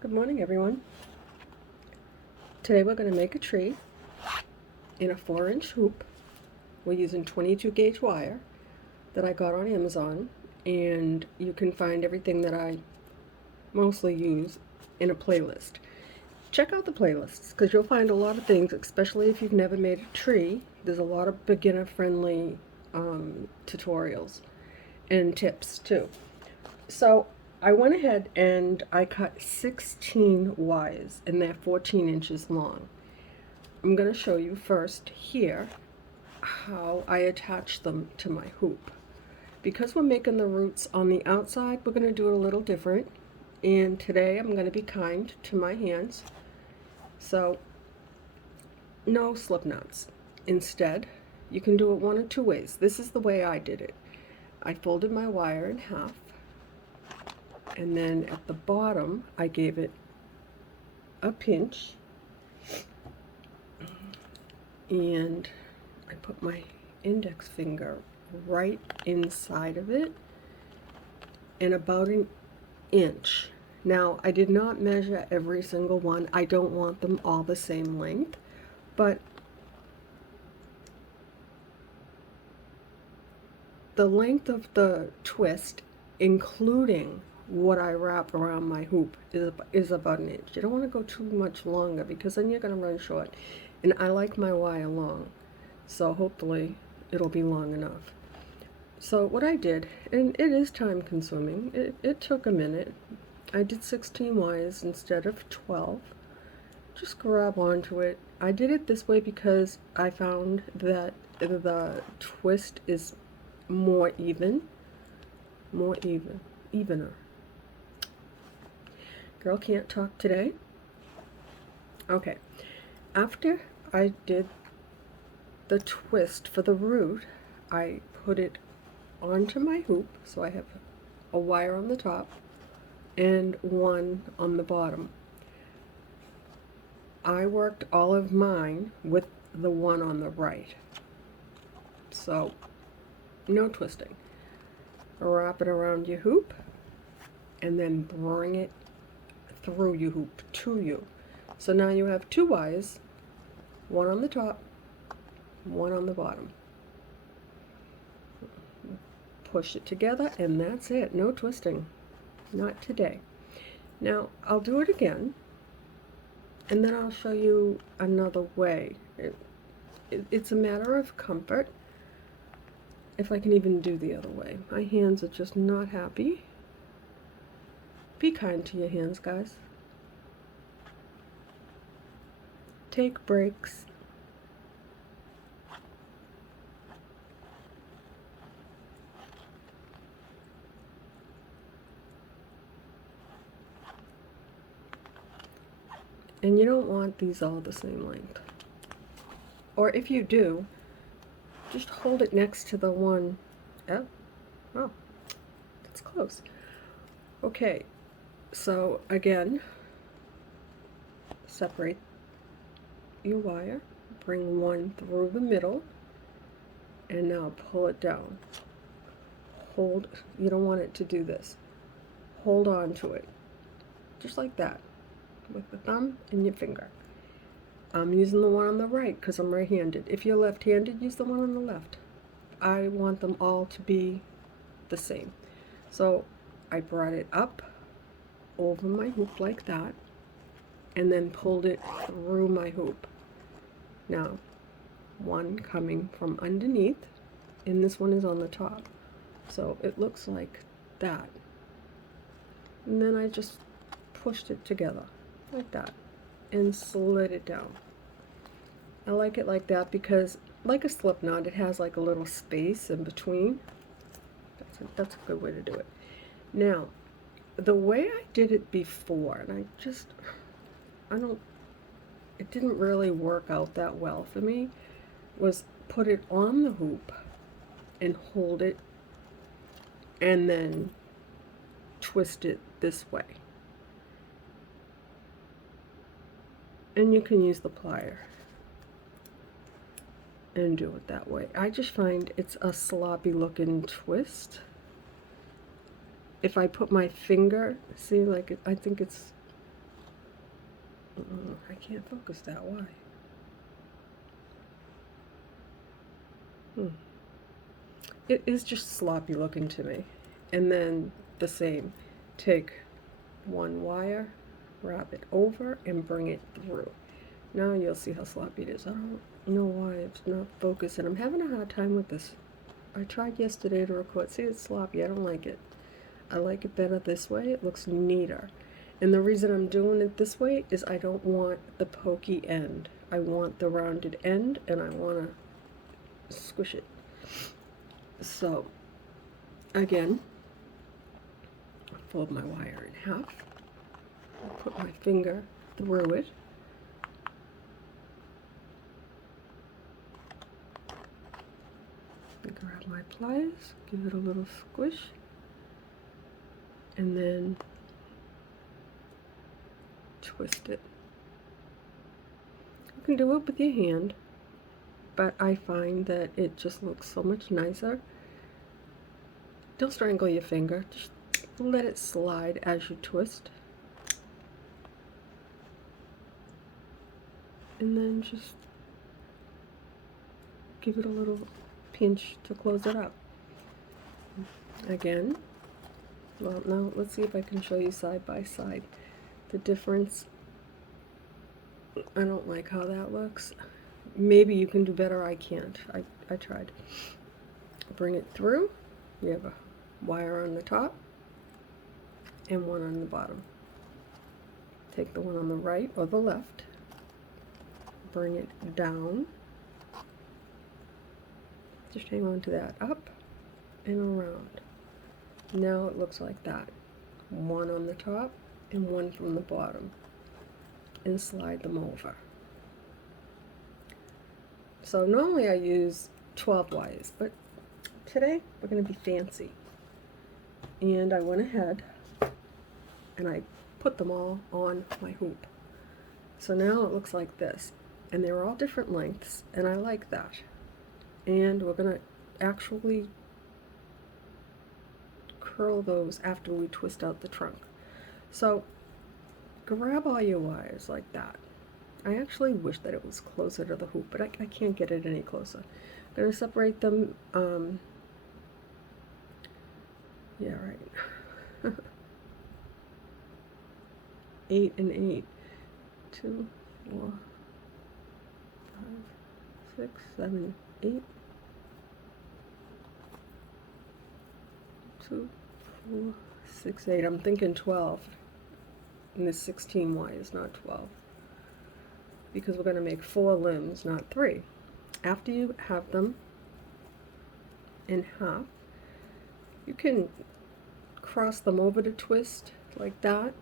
Good morning, everyone. Today we're going to make a tree in a 4-inch hoop. We're using 22 gauge wire that I got on Amazon, and you can find everything that I mostly use in a playlist. Check out the playlists because you'll find a lot of things, especially if you've never made a tree. There's a lot of beginner-friendly tutorials and tips too. So I went ahead and I cut 16 wires, and they're 14 inches long. I'm going to show you first here how I attach them to my hoop. Because we're making the roots on the outside, we're going to do it a little different. And today I'm going to be kind to my hands. So no slip knots. Instead, you can do it one of two ways. This is the way I did it. I folded my wire in half, and then at the bottom I gave it a pinch, and I put my index finger right inside of it and about an inch. Now, I did not measure every single one. I don't want them all the same length, but the length of the twist, including what I wrap around my hoop, is about an inch. You don't want to go too much longer because then you're going to run short. And I like my wire long, so hopefully it'll be long enough. So what I did, and it is time consuming, it took a minute. I did 16 wires instead of 12. Just grab onto it. I did it this way because I found that the twist is more evener. Girl can't talk today. Okay, after I did the twist for the root, I put it onto my hoop, so I have a wire on the top and one on the bottom. I worked all of mine with the one on the right, so no twisting. Wrap it around your hoop and then bring it through your hoop to you. So now you have two wires, one on the top, one on the bottom. Push it together and that's it. No twisting. Not today. Now I'll do it again and then I'll show you another way. It's a matter of comfort if I can even do the other way. My hands are just not happy. Be kind to your hands, guys. Take breaks. And you don't want these all the same length. Or if you do, just hold it next to the one. Oh, that's close. Okay, so again, separate your wire, bring one through the middle, and now pull it down. Hold, you don't want it to do this. Hold on to it, just like that, with the thumb and your finger. I'm using the one on the right because I'm right-handed. If you're left-handed, use the one on the left. I want them all to be the same. So I brought it up over my hoop like that and then pulled it through my hoop. Now, one coming from underneath, and this one is on the top. So it looks like that. And then I just pushed it together like that and slid it down. I like it like that because, like a slip knot, it has like a little space in between. That's a good way to do it. Now, the way I did it before, and it didn't really work out that well for me, was put it on the hoop and hold it and then twist it this way. And you can use the plier and do it that way. I just find it's a sloppy looking twist. If I put my finger, see, like, I think it's I can't focus that. Why? It is just sloppy looking to me. And then the same. Take one wire, wrap it over, and bring it through. Now you'll see how sloppy it is. I don't know why it's not focusing. I'm having a hard time with this. I tried yesterday to record. See, it's sloppy. I don't like it. I like it better this way. It looks neater. And the reason I'm doing it this way is I don't want the pokey end. I want the rounded end, and I want to squish it. So, again, fold my wire in half. Put my finger through it. Grab my pliers, give it a little squish, and then twist it. You can do it with your hand, but I find that it just looks so much nicer. Don't strangle your finger, just let it slide as you twist. And then just give it a little pinch to close it up. Again, well, now let's see if I can show you side by side the difference. I don't like how that looks. Maybe you can do better. I can't. I tried. Bring it through. You have a wire on the top and one on the bottom. Take the one on the right or the left. Bring it down. Just hang on to that, up and around. Now it looks like that. One on the top and one from the bottom. And slide them over. So normally I use 12 wires, but today we're going to be fancy. And I went ahead and I put them all on my hoop. So now it looks like this. And they're all different lengths, and I like that. And we're going to actually curl those after we twist out the trunk. So grab all your wires like that. I actually wish that it was closer to the hoop, but I can't get it any closer. I'm going to separate them, yeah, right. 8 and 8. 2, 4, 5, 6, 7, 8. 2, 4, 6, 8. I'm thinking 12. And this 16 wires, not 12. Because we're going to make 4 limbs, not 3. After you have them in half, you can cross them over to twist like that,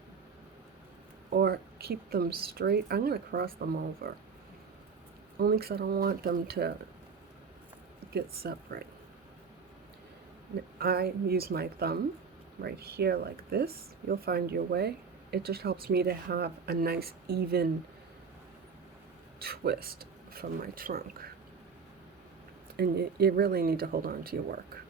or keep them straight. I'm going to cross them over, only because I don't want them to get separate. I use my thumb right here like this. You'll find your way. It just helps me to have a nice even twist from my trunk. And you really need to hold on to your work.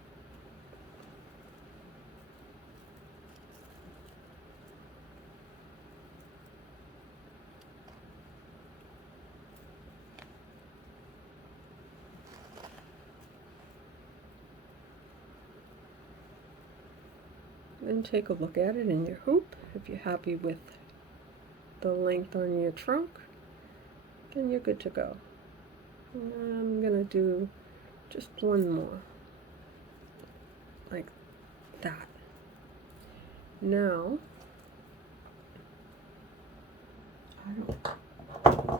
Then take a look at it in your hoop. If you're happy with the length on your trunk, then you're good to go. I'm gonna do just one more, like that. Now,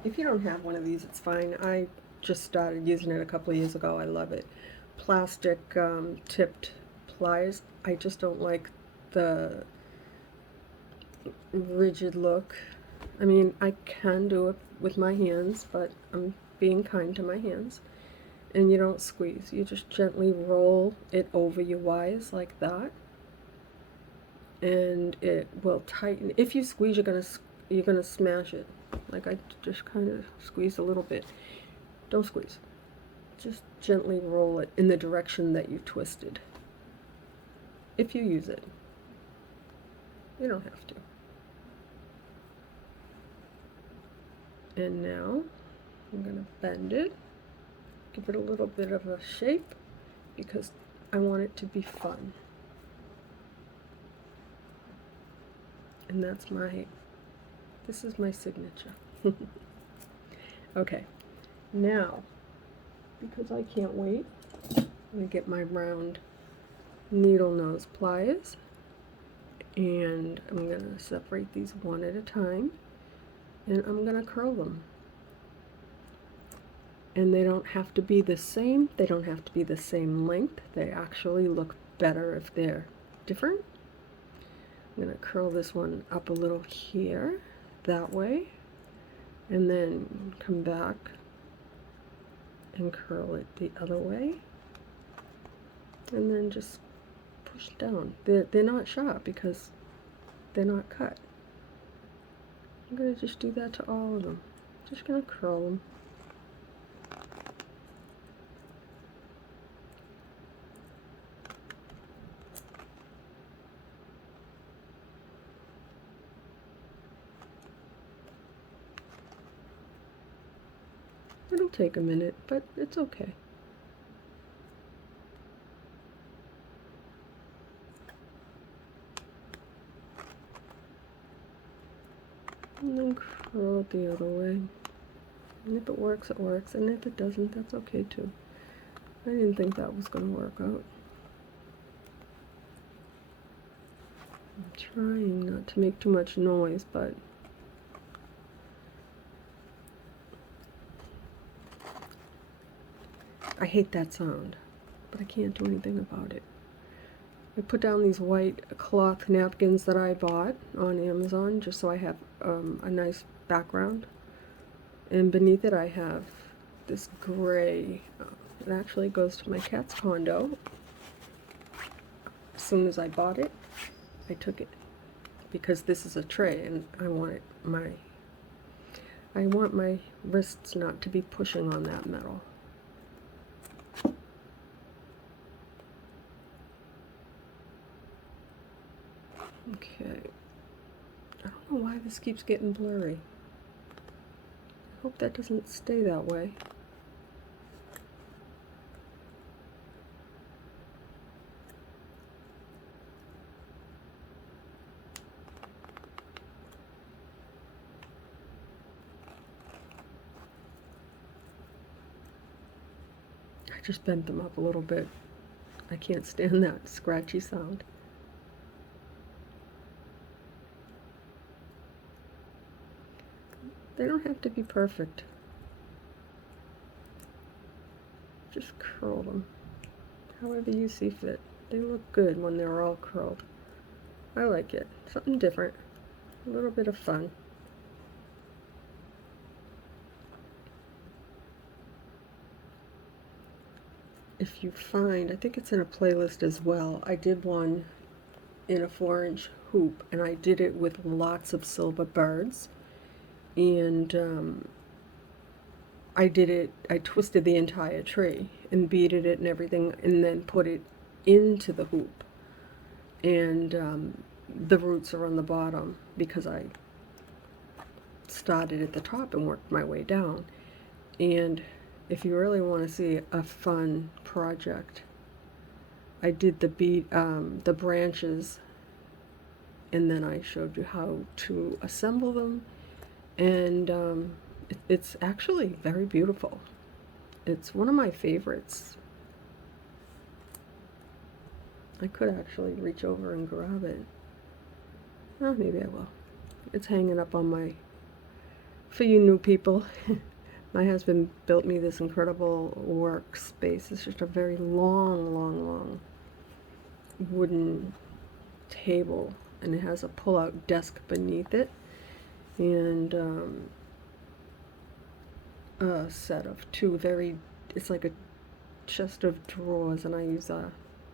if you don't have one of these, it's fine. I just started using it a couple of years ago. I love it. Plastic tipped pliers. I just don't like the rigid look. I mean, I can do it with my hands, but I'm being kind to my hands. And you don't squeeze. You just gently roll it over your wires like that, and it will tighten. If you squeeze, you're gonna smash it. Like I just kind of squeeze a little bit. Don't squeeze. Just gently roll it in the direction that you twisted. If you use it. You don't have to. And now I'm going to bend it, give it a little bit of a shape because I want it to be fun. And this is my signature. Okay, now, because I can't wait, I'm going to get my round needle nose pliers, and I'm going to separate these one at a time, and I'm going to curl them. And they don't have to be the same, they don't have to be the same length, they actually look better if they're different. I'm going to curl this one up a little here, that way, and then come back and curl it the other way, and then just push down. They're not sharp because they're not cut. I'm going to just do that to all of them. Just going to curl them. It'll take a minute, but it's okay. And then curl it the other way. And if it works, it works. And if it doesn't, that's okay too. I didn't think that was going to work out. I'm trying not to make too much noise, but I hate that sound, but I can't do anything about it. I put down these white cloth napkins that I bought on Amazon just so I have a nice background. And beneath it I have this gray, it actually goes to my cat's condo. As soon as I bought it, I took it because this is a tray and I want my wrists not to be pushing on that metal. Okay, I don't know why this keeps getting blurry. I hope that doesn't stay that way. I just bent them up a little bit. I can't stand that scratchy sound. They don't have to be perfect. Just curl them however you see fit. They look good when they're all curled. I like it. Something different. A little bit of fun. If you find, I think it's in a playlist as well, I did one in a 4-inch hoop, and I did it with lots of silver birds. And I twisted the entire tree and beaded it and everything, and then put it into the hoop. And the roots are on the bottom because I started at the top and worked my way down. And if you really want to see a fun project, I did the branches, and then I showed you how to assemble them, and it's actually very beautiful. It's one of my favorites. I could actually reach over and grab it. Oh, maybe I will. It's hanging up on my, for you new people, my husband built me this incredible workspace. It's just a very long wooden table, and it has a pull-out desk beneath it, and a set of two it's like a chest of drawers, and I use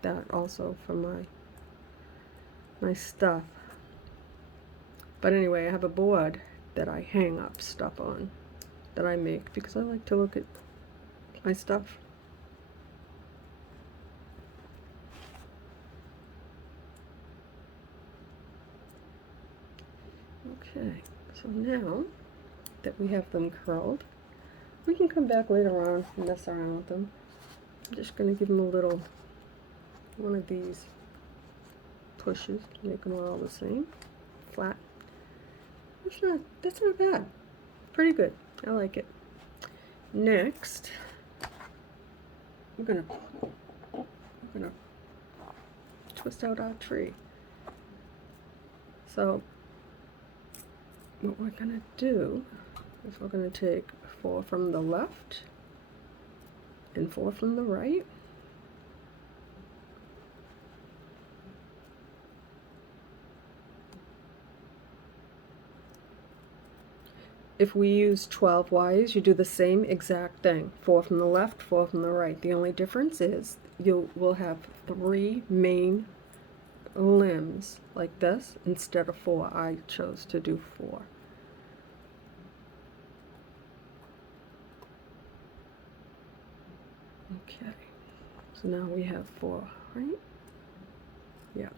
that also for my stuff. But anyway, I have a board that I hang up stuff on, that I make because I like to look at my stuff. Okay, so now that we have them curled. We can come back later on and mess around with them. I'm just going to give them a little, one of these pushes, make them all the same, flat. That's not bad. Pretty good. I like it. Next, we're gonna twist out our tree. So what we're gonna do is we're gonna take 4 from the left and 4 from the right. If we use 12 wires, you do the same exact thing. 4 from the left, 4 from the right. The only difference is you will have 3 main limbs like this instead of 4. I chose to do 4. Okay, so now we have 4, right? Yeah,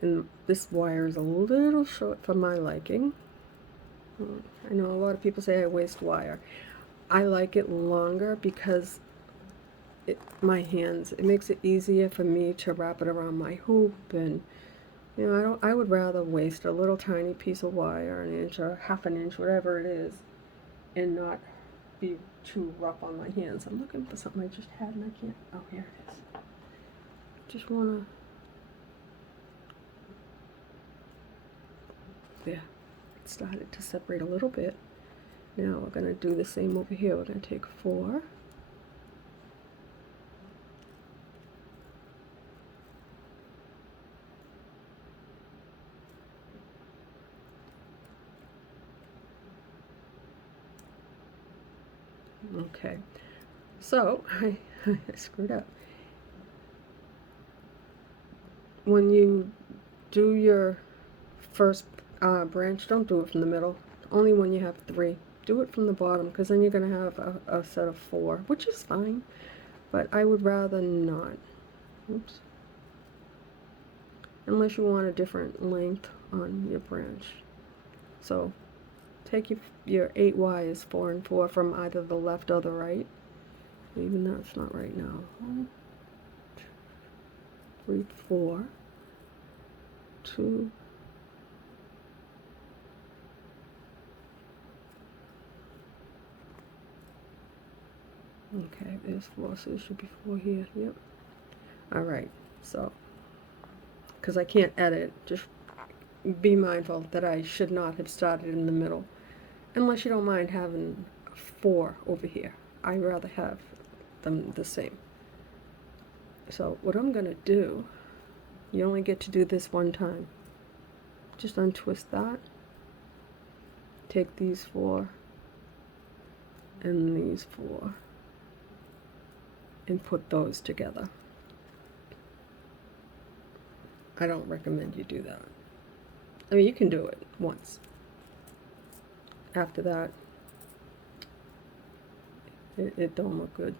and this wire is a little short for my liking. I know a lot of people say I waste wire. I like it longer because my hands, it makes it easier for me to wrap it around my hoop, and you know, I would rather waste a little tiny piece of wire, an inch or half an inch, whatever it is, and not be too rough on my hands. I'm looking for something I just had and I can't, oh, here it is. Just wanna, there. Started to separate a little bit. Now we're going to do the same over here. We're going to take 4. Okay, so I screwed up. When you do your first branch, don't do it from the middle, only when you have 3. Do it from the bottom, because then you're going to have a set of 4, which is fine, but I would rather not. Oops. Unless you want a different length on your branch. So take your 8 wires, 4 and 4, from either the left or the right. Even though it's not right now. 1, 2, 3, 4, 2, okay, there's 4, so there should be 4 here. Yep. Alright, so, because I can't edit, just be mindful that I should not have started in the middle. Unless you don't mind having 4 over here. I'd rather have them the same. So what I'm going to do, you only get to do this one time. Just untwist that. Take these 4 and these 4 and put those together. I don't recommend you do that. I mean, you can do it once. After that, it don't look good.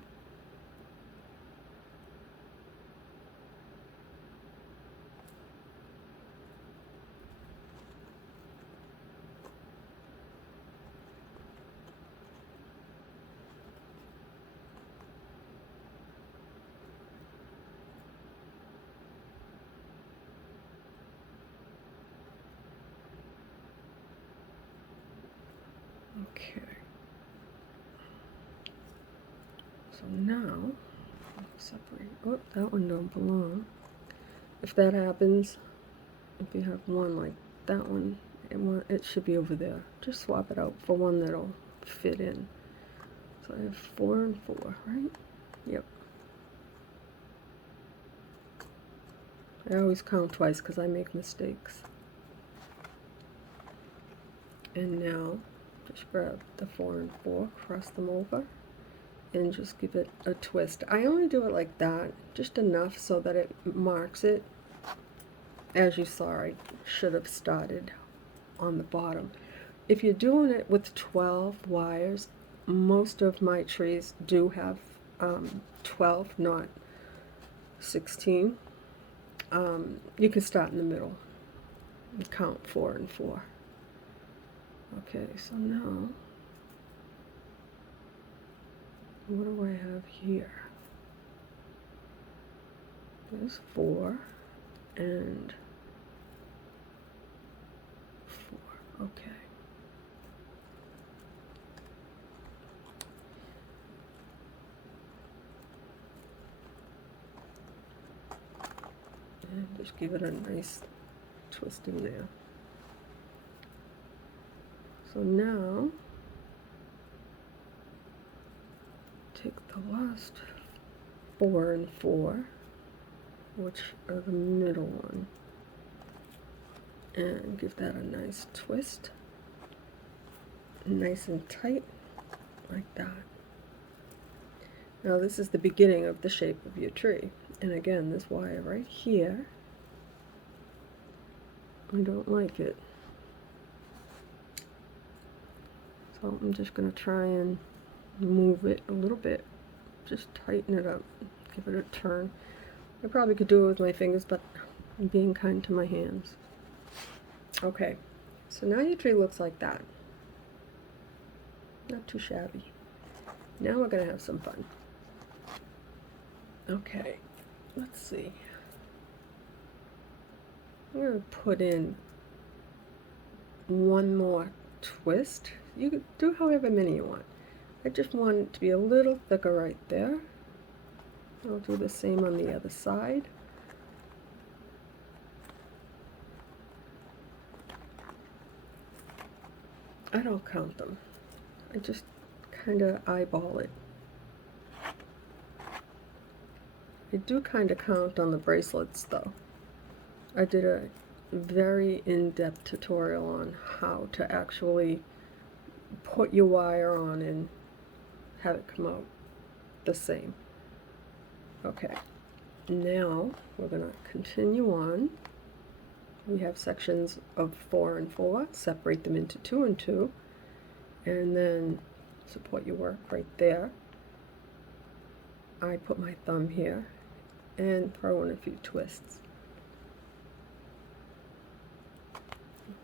Okay. So now, separate. Oh, that one don't belong. If that happens, if you have one like that one, it should be over there. Just swap it out for one that'll fit in. So I have 4 and 4, right? Yep. I always count twice because I make mistakes. And now, just grab the 4 and 4, cross them over, and just give it a twist. I only do it like that, just enough so that it marks it. As you saw, I should have started on the bottom. If you're doing it with 12 wires, most of my trees do have 12, not 16. You can start in the middle and count 4 and 4. Okay, so now What do I have here? There's 4 and 4. Okay. And just give it a nice twist in there. So now, take the last 4 and 4, which are the middle one, and give that a nice twist, nice and tight, like that. Now this is the beginning of the shape of your tree. And again, this wire right here, I don't like it. So I'm just going to try and move it a little bit. Just tighten it up. Give it a turn. I probably could do it with my fingers, but I'm being kind to my hands. Okay, so now your tree looks like that. Not too shabby. Now we're going to have some fun. Okay, let's see. I'm going to put in one more twist. You can do however many you want. I just want it to be a little thicker right there. I'll do the same on the other side. I don't count them. I just kind of eyeball it. I do kind of count on the bracelets though. I did a very in-depth tutorial on how to actually put your wire on and have it come out the same. Okay, now we're going to continue on. We have sections of 4 and 4, separate them into 2 and 2, and then support your work right there. I put my thumb here and throw in a few twists.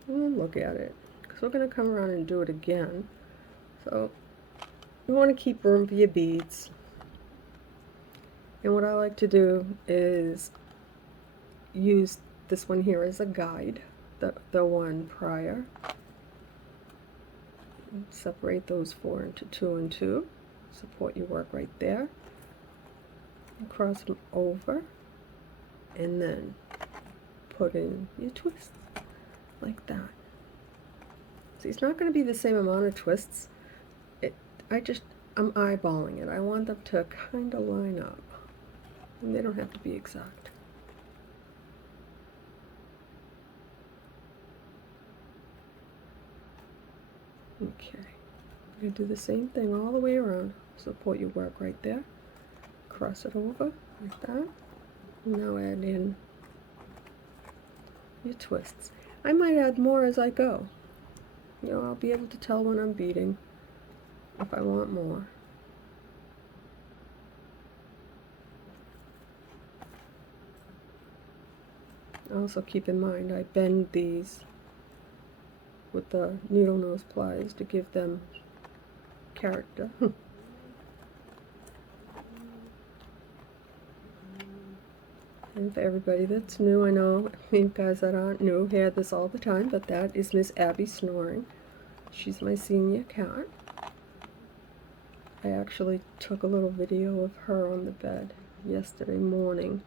And look at it, because we're going to come around and do it again. So you want to keep room for your beads. And what I like to do is use this one here as a guide, the one prior. Separate those 4 into 2 and 2. Support your work right there. And cross them over. And then put in your twists like that. See, it's not going to be the same amount of twists. I'm eyeballing it. I want them to kind of line up. And they don't have to be exact. Okay. You're going to do the same thing all the way around. Support your work right there. Cross it over like that. Now add in your twists. I might add more as I go. You know, I'll be able to tell when I'm beading if I want more. Also keep in mind I bend these with the needle nose pliers to give them character. And for everybody that's new, I know you guys that aren't new hear this all the time, but that is Miss Abby snoring. She's my senior cat. I actually took a little video of her on the bed yesterday morning.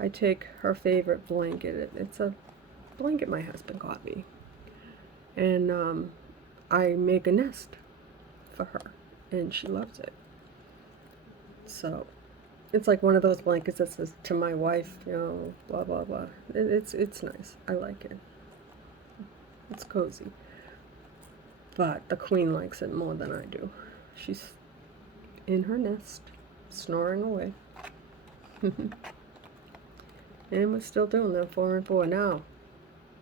I take her favorite blanket. It's a blanket my husband got me. And I make a nest for her, and she loves it. So it's like one of those blankets that says to my wife, you know, blah blah blah. It's nice. I like it. It's cozy. But the queen likes it more than I do. She's in her nest, snoring away. And we're still doing that 4 and 4. Now,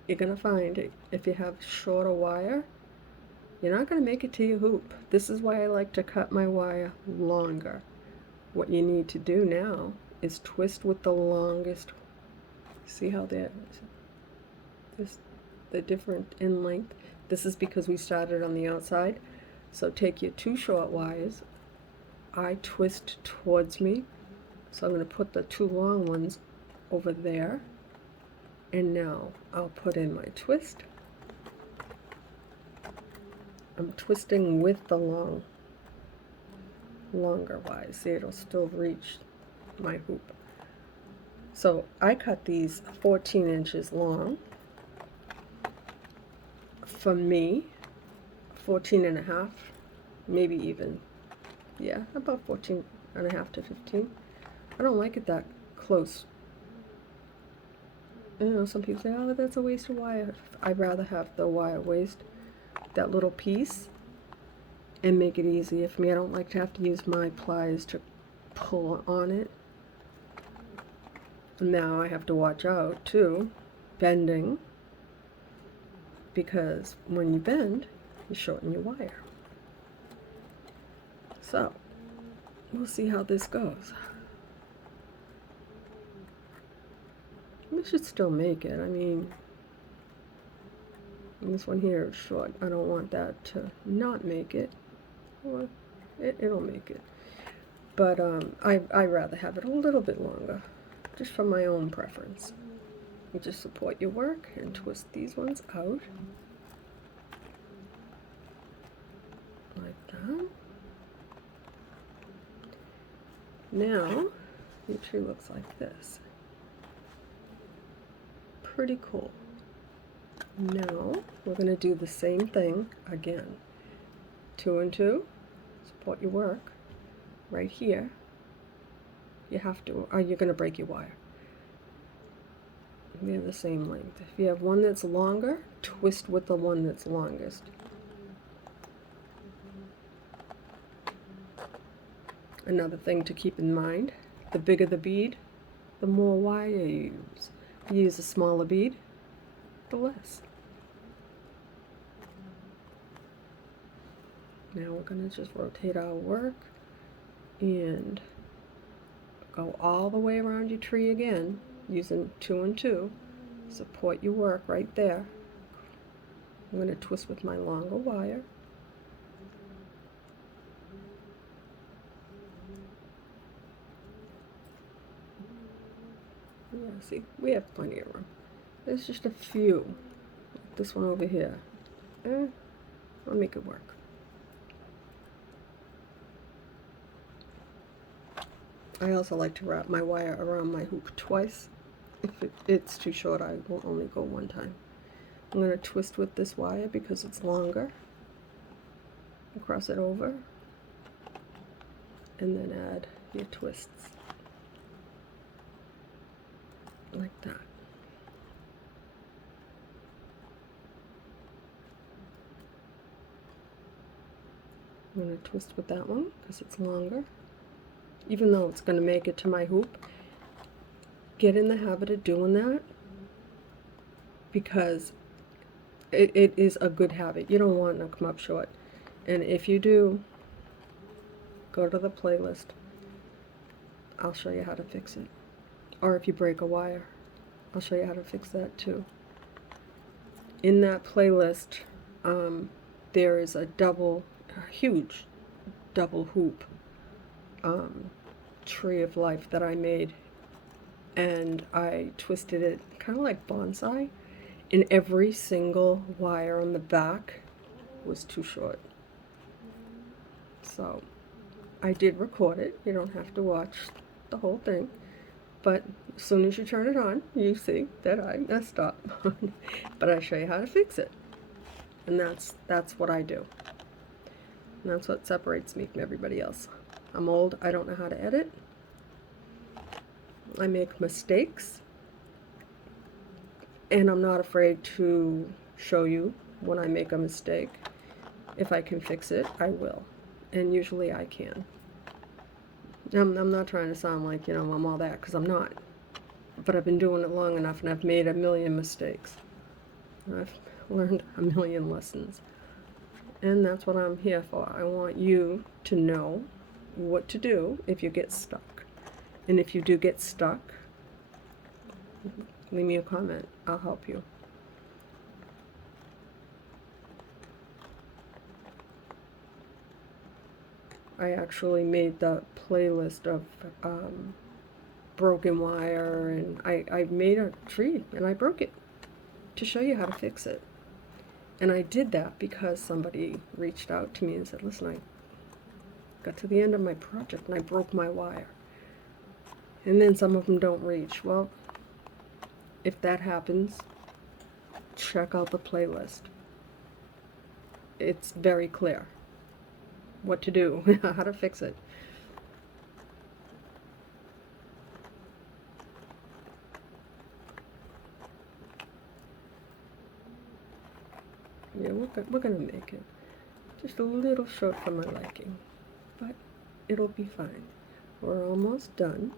you're going to find if you have shorter wire, you're not going to make it to your hoop. This is why I like to cut my wire longer. What you need to do now is twist with the longest. See how they're different in length? This is because we started on the outside. So take your 2 short wires I twist towards me. So I'm going to put the two long ones over there. And now I'll put in my twist. I'm twisting with the longer wire. See, it'll still reach my hoop. So I cut these 14 inches long. For me, 14 and a half, maybe even, yeah, about 14 and a half to 15. I don't like it that close. You know, some people say, oh, that's a waste of wire. I'd rather have the wire waste, that little piece, and make it easier for me. I don't like to have to use my pliers to pull on it. Now I have to watch out too, bending, because when you bend, you shorten your wire. So, we'll see how this goes. We should still make it. I mean, this one here is short. I don't want that to not make it. Well, it'll make it. But I'd rather have it a little bit longer, just for my own preference. You just support your work and twist these ones out. Like that. Now, your tree looks like this. Pretty cool. Now, we're going to do the same thing again. 2 and 2, support your work. Right here, you have to, or you're going to break your wire. We have the same length. If you have one that's longer, twist with the one that's longest. Another thing to keep in mind, the bigger the bead, the more wire you use. If you use a smaller bead, the less. Now we're going to just rotate our work and go all the way around your tree again using 2 and 2. Support your work right there. I'm going to twist with my longer wire. Yeah, see, we have plenty of room. There's just a few. Like this one over here. I'll make it work. I also like to wrap my wire around my hoop twice. If it's too short, I will only go one time. I'm going to twist with this wire because it's longer. Cross it over. And then add your twists. Like that. I'm going to twist with that one because it's longer. Even though it's going to make it to my hoop, get in the habit of doing that because it is a good habit. You don't want to come up short. And if you do, go to the playlist. I'll show you how to fix it. Or if you break a wire, I'll show you how to fix that too. In that playlist, there is a huge double hoop tree of life that I made, and I twisted it kind of like bonsai, and every single wire on the back was too short. So I did record it. You don't have to watch the whole thing, but as soon as you turn it on, you see that I messed up. But I show you how to fix it, and that's what I do. And that's what separates me from everybody else. I'm old, I don't know how to edit. I make mistakes. And I'm not afraid to show you when I make a mistake. If I can fix it, I will. And usually I can. I'm not trying to sound like, you know, I'm all that, because I'm not. But I've been doing it long enough and I've made a million mistakes. I've learned a million lessons. And that's what I'm here for. I want you to know what to do if you get stuck. And if you do get stuck, leave me a comment. I'll help you. I actually made the playlist of broken wire, and I made a tree and I broke it to show you how to fix it. And I did that because somebody reached out to me and said, listen, I got to the end of my project and I broke my wire. And then some of them don't reach. Well, if that happens, check out the playlist. It's very clear what to do, how to fix it. Yeah, we're gonna make it just a little short for my liking, but it'll be fine. We're almost done.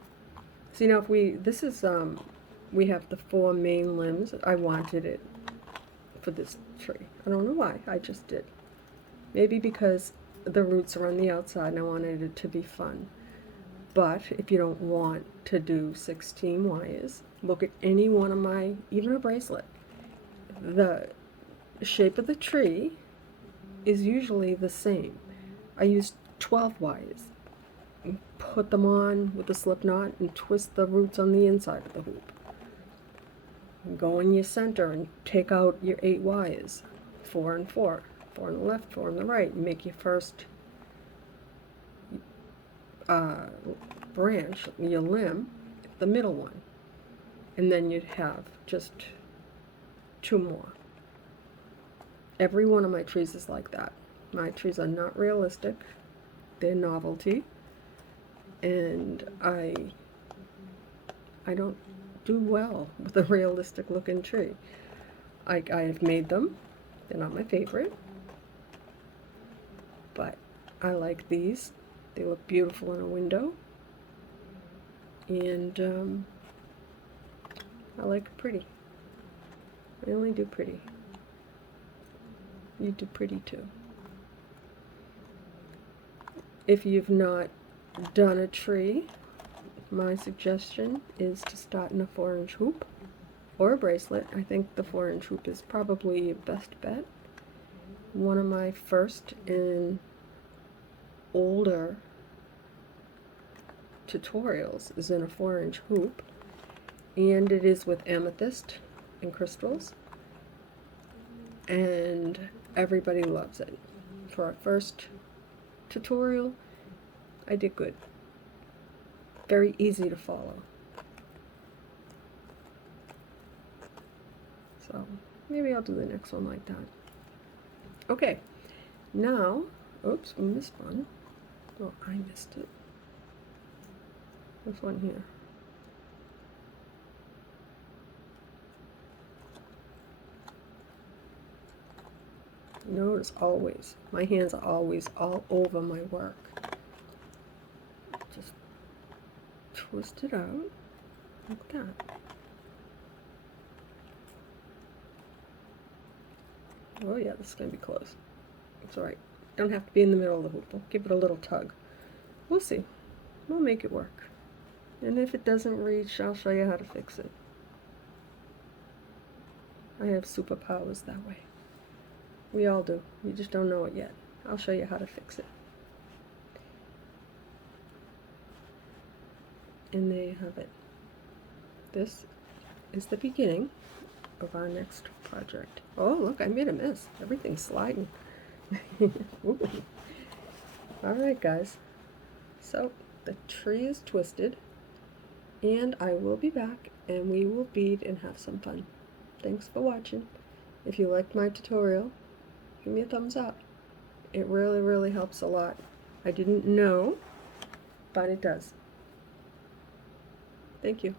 See, now if this is, we have the 4 main limbs. I wanted it for this tree. I don't know why, I just did. Maybe because the roots are on the outside and I wanted it to be fun. But if you don't want to do 16 wires, look at any one of my, even a bracelet. The shape of the tree is usually the same. I used 12 wires. Put them on with a slip knot and twist the roots on the inside of the hoop. Go in your center and take out your 8 wires, 4 and 4, 4 on the left, 4 on the right, and make your first branch, your limb, the middle one. And then you'd have just 2 more. Every one of my trees is like that. My trees are not realistic. They're novelty. And I don't do well with a realistic looking tree. I have made them. They're not my favorite. But I like these. They look beautiful in a window. And I like pretty. I only do pretty. You do pretty too. If you've not done a tree, my suggestion is to start in a 4-inch hoop or a bracelet. I think the 4-inch hoop is probably your best bet. One of my first and older tutorials is in a 4-inch hoop, and it is with amethyst and crystals, and everybody loves it. For our first tutorial, I did good. Very easy to follow. So maybe I'll do the next one like that. Okay, now, oops, we missed one. Oh, I missed it. This one here. Notice always, my hands are always all over my work. Just twist it out like that. Oh yeah, this is going to be close. It's alright. Don't have to be in the middle of the hoop. We'll give it a little tug. We'll see. We'll make it work. And if it doesn't reach, I'll show you how to fix it. I have superpowers that way. We all do. You just don't know it yet. I'll show you how to fix it. And there you have it. This is the beginning of our next project. Oh, look, I made a mess. Everything's sliding. Alright, guys. So, the tree is twisted, and I will be back, and we will bead and have some fun. Thanks for watching. If you liked my tutorial, give me a thumbs up. It really, really helps a lot. I didn't know, but it does. Thank you.